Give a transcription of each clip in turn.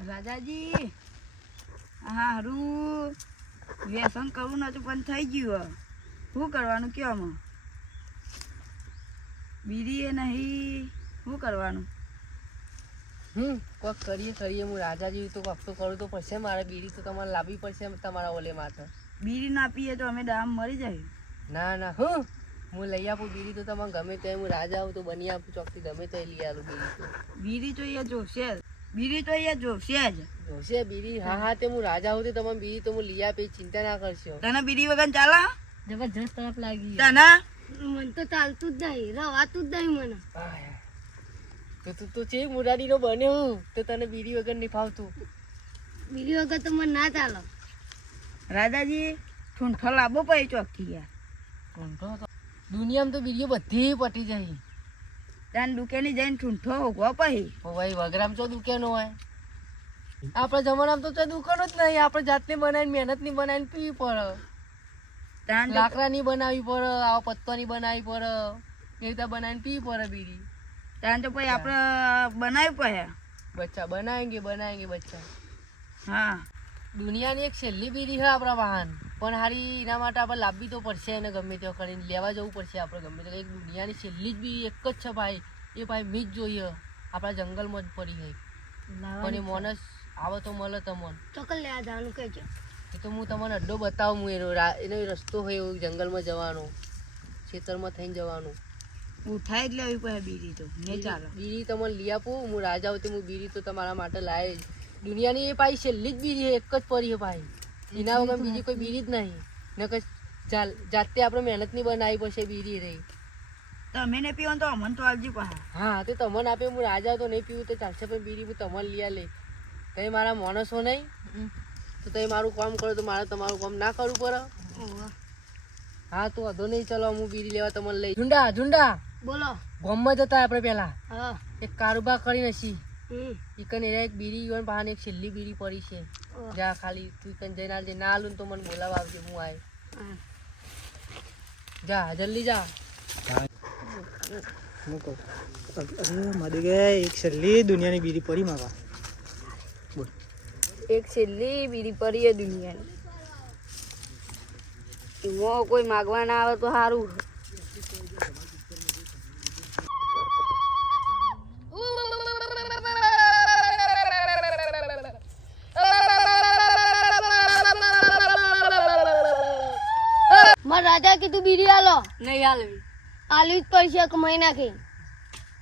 રાજાજી. હા હારું. વ્યસન કરવું નતું પણ થઈ ગયું. શું કરવાનું કયો આમાં? બીડી એ નહીં. શું કરવાનું? હમ કોક કરીએ કરીએ. હું રાજાજી તો કોક તો કરું તો પડશે મારે. બીડી તો તમારે લાવવી પડશે તમારા ઓલે માટે બીડી ના પીએ તો અમે દામ મરી જાય. ના ના. હું હું લઈ આપું બીડી તો તમારે ગમે તે હું રાજા આવું તો બની આપું ચોકથી. ગમે તે લઈ આવું બીડી તો. બીડી તો એ જોશે બીડી તો અહીંયા જોશે જ. જોશે બીડી? હા હા તે હું રાજા આવું તમે બીડી તો હું લઈ આપી ચિંતા ના કરશો. તને બીડી વગર ચાલે? જબરજસ્ત તરફ લાગી તને? મને તો ચાલતું જ નહીં રવાતું જ નહીં મને. તો તું તો છે મુરાડી નો બન્યો તો તને બીડી વગર નહીં ફાવતું. બીરી વગર તો મને ના ચાલો. રાજાજી ઠૂંઠો લાંબો પડે ચોખ્ખી યાર. ઠૂંઠો દુનિયામાં તો બીડીઓ બધી પટી જાય. ત્યાં દુકેની જઈને ઠૂંઠો ઉગવો પછી ભાઈ વગરામ તો દુકેનો હોય? આપણે જમાનામાં તો દુકાનો જ નહીં. આપણે જાતને બનાવીને મહેનતની બનાવીને પીવી પડે. ત્યાં લાકડાની બનાવી પડે આ પત્તાની બનાવી પડે. એ રીતે બનાવીને પીવી પડે બીડી ત્યાં તો પછી આપણે બનાવી પડે. બચ્ચા બનાવેંગે બનાવેંગે બચ્ચા? હા. દુનિયાની એક છેલ્લી બીડી છે આપણા વાહન. પણ હારી એના માટે આપણે લાવવી તો પડશે એને ગમે તે કરીને. લેવા જવું પડશે આપણે ગમે તે એક દુનિયાની છેલ્લી જ બી એક જ છે ભાઈ. એ ભાઈ મીજ જોઈએ. આપણા જંગલમાં જ પડી ગઈ પણ એ માણસ આવે તો મળે તમને. ચોકલ લેવા જવાનું કહેજો. એ તો હું તમને અડ્ડો બતાવું. હું એનો એનો રસ્તો હોય એવું જંગલમાં જવાનો. ખેતરમાં થઈને જવાનું. ઉઠાઈ જ લેવી પડે બીડી તો. નહીં ચાલો. બીડી તમને લઈ આપું. હું રાજા હોતી હું બીડી તો તમારા માટે લાવી દુનિયાની એ પાછી છેલ્લી જ બીડી એક જ પરી છે ભાઈ. એના વગર બીજી કોઈ બીડી જ નહીં. ને કે ચાલ જાતે આપણે મહેનતની બનાવી પડશે બીડી રહી. તમે ને પીવો તો અમન તો આવજી પાછા. હા તે તમને આપે હું રાજા તો નહીં પીવું તો ચાલશે પણ બીડી હું તમને લઈ લે તમે મારા માણસો નહીં તો તમે મારું કામ કરો તો મારે તમારું કામ ના કરવું પડે. હા તો વાંધો નહીં ચલો હું બીડી લેવા તમને લઈ ઝુંડા ઝુંડા. બોલો. ગામમાં જતા આપણે પેલા એક કારોબાર કરી છી ઈકન એરા એક બીડી ગયો પાહન એક છેલ્લી બીડી પડી છે. જા ખાલી તું ઈકન જઈને આવજે ના આલું તો મને બોલાવા આવજે હું આય. જા જલ્દી જા. મારે એક છેલ્લી દુનિયાની બીડી પડી માવા એક છેલ્લી બીડી પડી એ દુનિયાની. એમાં કોઈ માગવા ના આવે તો સારું મારા રાજા કીધું બીડી આલો. નહીં હાલવી આલવી જ પડશે કમાઈ નાખી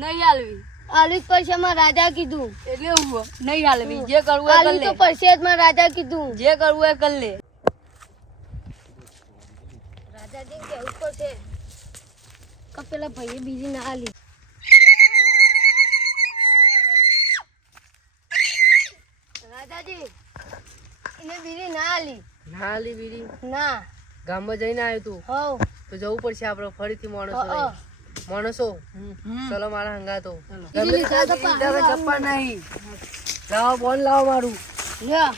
નહીં હાલવી આલવી જ પડશે મારા રાજા કીધું. એટલે હું નહીં હાલવી જે કરવું એ કર આલવી લે. તો પડશે જ મારા રાજા કીધું. જે કરવું એ કર લે. રાજાજી કેવું પડશે કે પેલા ભાઈએ બીજી ના આલી. રાજાજી એને બીજી ના આલી. ના આલી બીડી. ના. ગામમાં જઈને આવ્યો તું? તો જવું પડશે આપણે ફરીથી માણસો. માણસો? ચલો મારા હંગાતો તો. ચપ્પા નહીં. લાવો બોલ લાવો મારું લ્યો.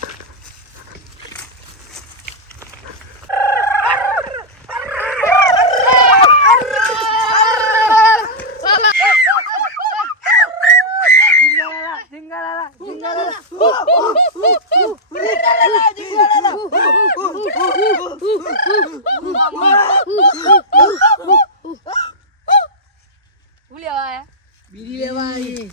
હું લેવા આયા બીડી લેવા આવી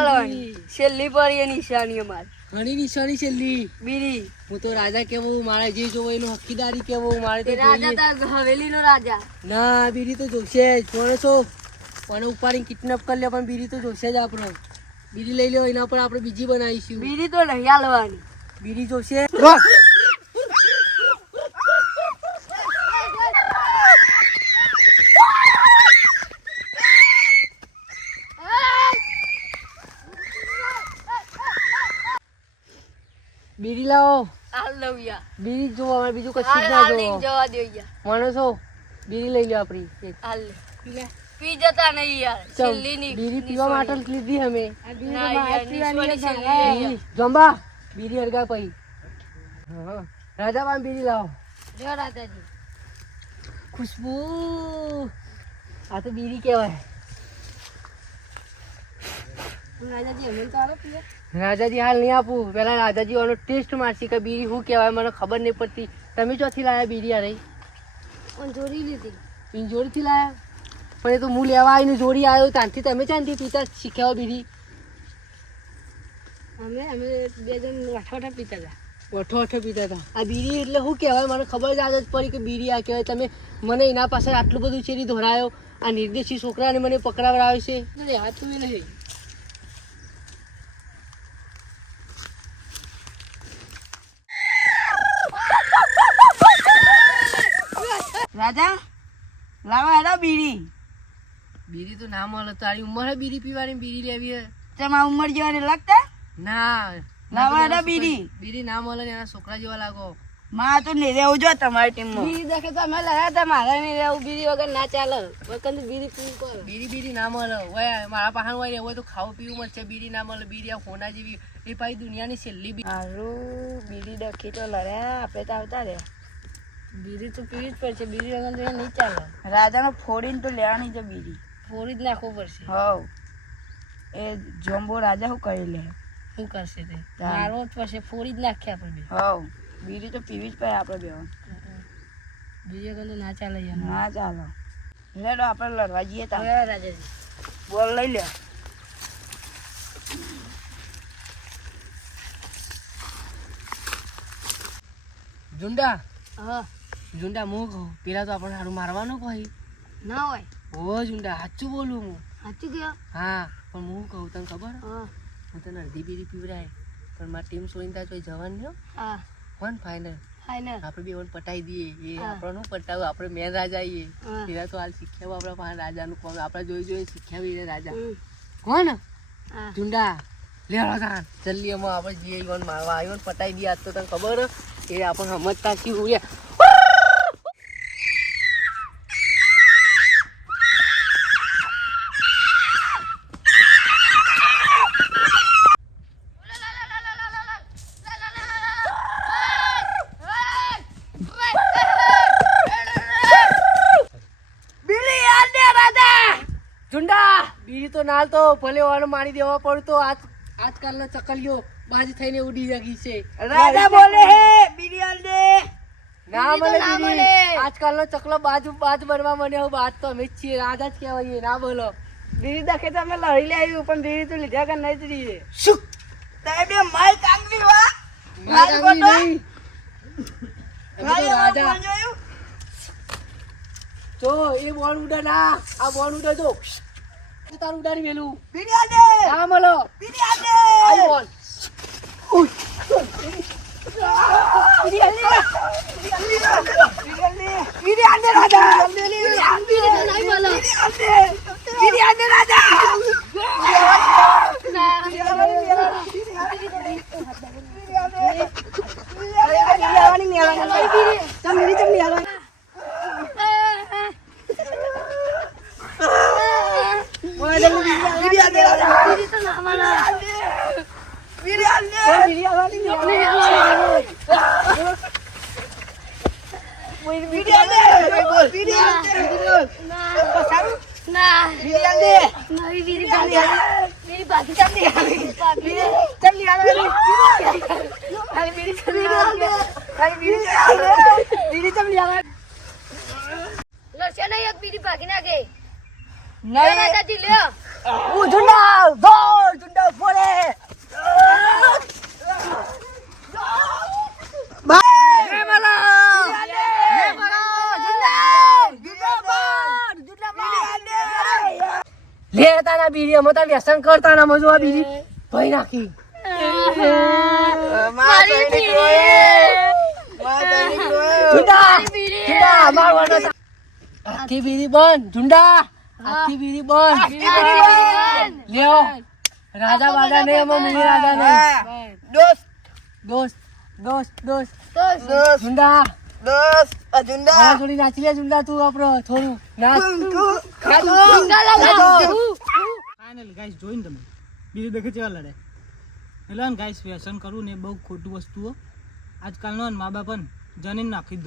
નહીં છેલ્લી પડી એ નિશાની અમારી. ઘણી નિશાની છેલ્લી. બીડી હું તો રાજા કેવું મારે જે જોવો એનું હક્કીદારી કેવું મારે તો રાજા જોઈએ. હવેલી નો રાજા. ના બીડી તો જોશે જ. માણસો પણ ઉપાડીને કિડનેપ કરી લે પણ બીડી તો જોશે જ આપણે. બીડી લઈ લો એના પર આપણે બીજી બનાવીશું. બીરી તો નહીં હાલવાની. બીડી જોશે? લઉં બીડી જોવો અમારે બીજું કશું જ ના જોવો. જવા દો માણસો બીડી લઈ લો આપણી એક. હાલ લે. પી જતા નહીં યાર. છેલ્લી ની બીડી પીવા માટે લીધી અમે. ના યાર નિસ્વાની છેલ્લી લઈ યાર. જંબા બીડી અડગા પઈ રાજા પાન બીડી લાવો. રાજાજી. ખુશ્બુ. આ તો બીડી કહેવાય. રાજાજી હાલ નહીં આપું. પેલા રાજાજી આનો ટેસ્ટ મારશે કે બીડી શું કહેવાય મને ખબર નહીં પડતી. તમે ચોથી લાયા બીડી આ રહી? જોડી લીધી. પિંજોરથી લાયા? પણ એ તો હું લેવા આવીને જોડી આવ્યો ત્યાંથી તમે ચાંદથી પીતા શીખ્યા બીડી અમે અમે બે જણ વાઠા પીતા હતા. વઠો ઓઠો પીતા હતા. આ બીડી એટલે શું કહેવાય? મને ખબર જ આદત પડી કે બીડી આ કહેવાય. તમે મને એના પાસે આટલું બધું ચેરી ધોરાયો? આ નિર્દેશી છોકરાને મને પકડાવડાવે છે? હાથ નહીં. રાજા લાવા હેડો બીડી. બીડી તો ના મળે તારી ઉંમર હે બીડી પીવાની બીડી લેવી હે. તમારા ઉંમર જેવાને લાગતા? ના લાવા હેડો બીડી. બીડી ના મળે એના છોકરા જેવા લાગો. માં તો નહીં રહેવું જો તમારી ટીમમાં. બીડી દેખે તો અમે લાયા હતા મારે નહીં રહેવું બીડી વગર ના ચાલે. વગર બીડી પીવું કરો બીડી બીડી ના મળે. હોય મારા પાસે હોય હોય તો ખાવું પીવું મળશે બીડી ના મળે બીડી આ હોના જેવી. એ પાછી દુનિયાની છેલ્લી બીડી બીડી ડખી તો લડ્યા. આપણે તો આવતા રહ્યા. બીડી તો પીવી જ પડશે. બીડી વગર તો નહીં ચાલે. રાજાનો ફોડીને તો લેવાની છે બીડી ફોડી જ નાખવું પડશે. હોવ. એ જોમ્બો રાજા શું કરી લે? શું કરશે તે. મારવો જ પડશે. ફોડી જ નાખીએ આપણે હવ. બીડી તો પીવી જ પડે આપણે બે બીજી વગર તો ના ચાલે યાર. ના ચાલો. લેડો આપણે લડવા જઈએ હવે રાજાજી. બોલ લઈ લે. ઝુંડા હા. ઝુંડા હું કહું પેલા તો આપણે સારું મારવાનું કહી. ના હોય. ઓ ઝુંડા સાચું બોલું હું. સાચું કયો? હા પણ હું કહું તને ખબર? હું. તને અડધી બીડી પીવડાય પણ મારી ટીમ છોડીને ત્યાં જવાનું હા. વન ફાઇનલ ફાઈનલ આપણે બે વન પટાઈ દઈએ. એ. આપણે નું પટાવું? આપણે મેન રાજા આવીએ પેલા તો હાલ શીખ્યા આપણા પાસે રાજાનું કોણ? આપણે જોઈ જોઈ શીખ્યા બી રાજા. કોણ ઝુંડા લે હળો જલ્દી એમાં આપણે જે ઈવન મારવા આવ્યો. ને પટાઈ દઈએ. આજ તો તને ખબર એ આપણે સમજતા છીએ ઉડ્યા બીડી યાર દે રાજા ઝુંડા બીડી તો નાલ તો ભલે વાનો મારી દેવા પડતો આજ આજકાલનો ચકલીઓ બાજ થઈને ઉડી જગી છે. રાજા બોલે હે બીડી દે. ના મને તો ના બીડી. આજકાલનો ચકલો બાજુ બાજ બનવા મને હું બાજ તો અમે છીએ રાજા જ કહેવાય ના બોલો. બીડી દખે તો અમે લડી લે આવ્યું પણ બીડી તો લીધા કે નહીં જ શું? તમે બે માલ કાંગલી વા માલ કોટો? તો રાજા. જો એ બોલ ઉડા ના આ બોલ ઉડા તું તારું ઉડાડી વેલું. યાર દે ના મળો બીડી યાર આઈ બોલ રાજા! નહીં ના બીડી પાકી બીડી પાકી પાકી લડશે નહીં એક બીડી પાકી નાખે. લ્યો દાદાજી લ્યો. લે અમે કરતા ના મજો આ બીડી ભઈ નાખી. આખી બીડી બંધ ઝુંડા આખી બીડી બંધ. લ્યો. રાજા બાજા ને એમાં મુની રાજા ને દોસ્ત. દોસ્ત દોસ્ત દોસ્ત. દોસ્ત. ઝુંડા દોસ્ત ઝુંડા થોડી નાચી લે ઝુંડા તું આપણો થોડું. નાચ. ફાઇનલ ગાઈસ જોઈને તમે. બીજું દેખે ચેવા લડે. એટલે ને ગાઈસ વ્યસન કરવું ને બહુ ખોટું વસ્તુઓ આજકાલનો મા બાપ જનીન નાખી જ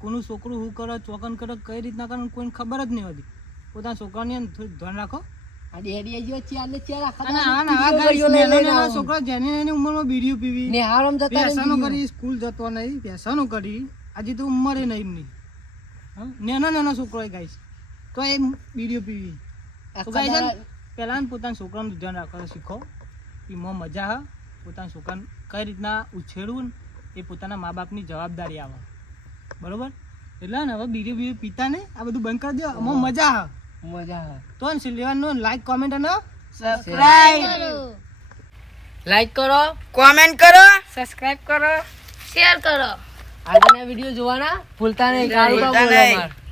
કોનું છોકરું શું કરે ચોકન કરે કઈ રીતના કરે કોઈને ખબર જ નહીં હોતી. પોતાના છોકરાની થોડું ધ્યાન રાખો. છોકરા જેની એની ઉંમરમાં બીડીઓ પીવી ને હારામ જતા રહે વ્યસનો કરી સ્કૂલ જતો નહીં વ્યસનો કરી હજી તો ઉંમરે નહીં એમની. નાના નાના છોકરો ગાઈશ તો એ બીડીઓ પીવી. તો પહેલા પોતાના છોકરાનું ધ્યાન રાખવાનું શીખો. એમાં મજા હા. પોતાના છોકરાને કઈ રીતના ઉછેરવું એ પોતાના મા બાપની જવાબદારી આવે બરોબર? એટલે ને હવે બીજું બીજું પીતા નહીં આ બધું બંધ કરી દો. એમાં મજા હા. મજા હા. તો ને લેવાનું લાઈક કોમેન્ટ અને સબસ્ક્રાઇબ લાઈક કરો. કોમેન્ટ કરો. સબસ્ક્રાઇબ કરો. શેર કરો. આજના વીડિયો જોવાના. ભૂલતા નહીં.